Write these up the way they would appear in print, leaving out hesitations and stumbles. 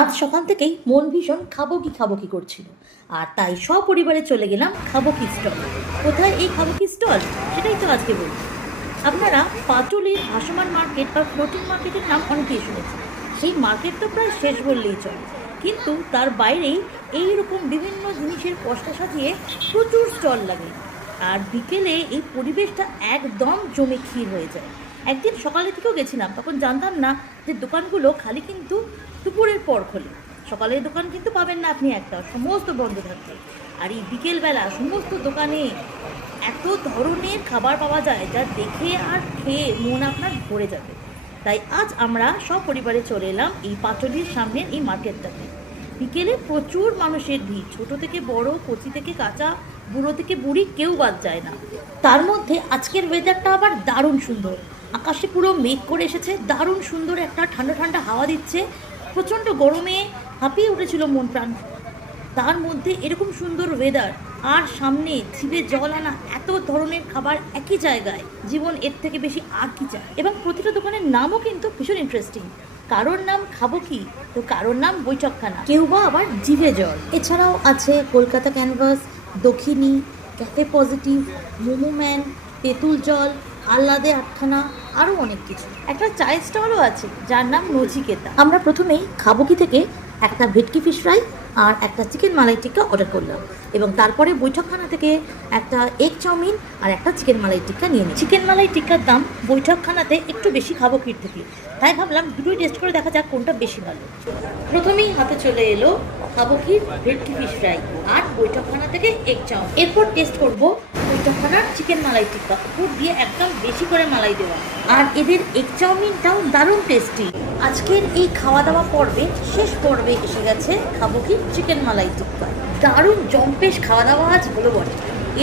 আজ সকাল থেকেই মন ভীষণ খাবো কি করছিল, আর তাই সপরিবারে চলে গেলাম খাবো কি স্টল। কোথায় এই খাবো কি স্টল সেটাই তো আজকে বলছি। আপনারা পাটুলির ভাসমান মার্কেট বা ফ্লোটিং মার্কেটের নাম অনেকেই শুনেছেন। সেই মার্কেট তো প্রায় শেষ বললেই চলে, কিন্তু তার বাইরেই এইরকম বিভিন্ন জিনিসের পসরা সাজিয়ে প্রচুর স্টল লাগে, আর বিকেলে এই পরিবেশটা একদম জমে ক্ষীর হয়ে যায়। একদিন সকালে থেকেও গেছিলাম, তখন জানতাম না যে দোকানগুলো খালি কিন্তু দুপুরের পর খোলে। সকালের দোকান কিন্তু পাবেন না আপনি, একটা সমস্ত বন্ধ থাকবে। আর এই বিকেলবেলা সমস্ত দোকানে এত ধরনের খাবার পাওয়া যায় যা দেখে আর খেয়ে মন আপনার ভরে যাবে। তাই আজ আমরা সপরিবারে চলে এলাম এই পাটুলির সামনের এই মার্কেটটাতে। বিকেলে প্রচুর মানুষের ভিড়, ছোট থেকে বড়, কচি থেকে কাঁচা, বুড়ো থেকে বুড়ি, কেউ বাদ যায় না। তার মধ্যে আজকের ওয়েদারটা আবার দারুণ সুন্দর। আকাশে পুরো মেঘ করে এসেছে, দারুণ সুন্দর একটা ঠান্ডা ঠান্ডা হাওয়া দিচ্ছে। প্রচণ্ড গরমে হাঁপিয়ে উঠেছিল মন প্রাণ, তার মধ্যে এরকম সুন্দর ওয়েদার আর সামনে জিভে জল আনা এত ধরনের খাবার একই জায়গায়, জীবন এর থেকে বেশি আর কি চায়। এবং প্রতিটা দোকানের নামও কিন্তু ভীষণ ইন্টারেস্টিং। কারোর নাম খাবো কি, তো কারোর নাম বৈঠকখানা, কেউ বা আবার জিভে জল। এছাড়াও আছে Kolkata canvas, Dakshini, cafe positive, momo man, Tentul Jol, আহ্লাদে আটখানা, আরও অনেক কিছু। একটা চায়ের স্টলও আছে যার নাম নচিকেতা। আমরা প্রথমেই খাবো কি থেকে একটা ভেটকি ফিশ ফ্রাই আর একটা চিকেন মালাই টিক্কা অর্ডার করলাম, এবং তারপরে বৈঠকখানা থেকে একটা এগ চাউমিন আর একটা চিকেন মালাই টিক্কা নিয়ে নিই। চিকেন মালাই টিক্কার দাম বৈঠকখানাতে একটু বেশি খাবো কির থেকে, তাই ভাবলাম দুটোই টেস্ট করে দেখা যাক কোনটা বেশি ভালো। প্রথমেই হাতে চলে এলো খাবো কির ভেটকি ফিশ ফ্রাই আর বৈঠকখানা থেকে এগ চাউমিন। এরপর টেস্ট করব বৈঠকখানার চিকেন মালাই টিক্কা, উপর দিয়ে একদম বেশি করে মালাই দেওয়া, আর এদের এগ চাউমিনটাও দারুণ টেস্টি। আজকের এই খাওয়া দাওয়া পর্বে শেষ পর্বে এসে গেছে খাবো কি চিকেন মালাই টিক্কা। দারুণ জম্পেশ খাওয়া দাওয়া আজ হলো বটে।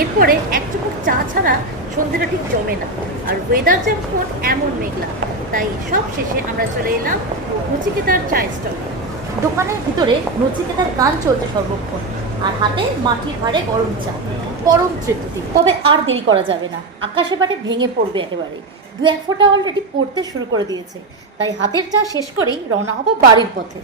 এরপরে এক চুমুক চা ছাড়া সন্ধ্যেটা ঠিক জমে না, আর ওয়েদার যেমন এমন মেঘলা, তাই সব শেষে আমরা চলে এলাম নচিকেতার চায়ের স্টল। দোকানের ভিতরে নচিকেতার গান চলছে সর্বক্ষণ, আর হাতে মাটির ভাঁড়ে গরম চা, পরম তৃপ্তি। তবে আর দেরি করা যাবে না, আকাশে বাটে ভেঙে পড়বে একেবারে। দু এক ফোঁটা অলরেডি পড়তে শুরু করে দিয়েছে, তাই হাতের চা শেষ করেই রওনা হবো বাড়ির পথে।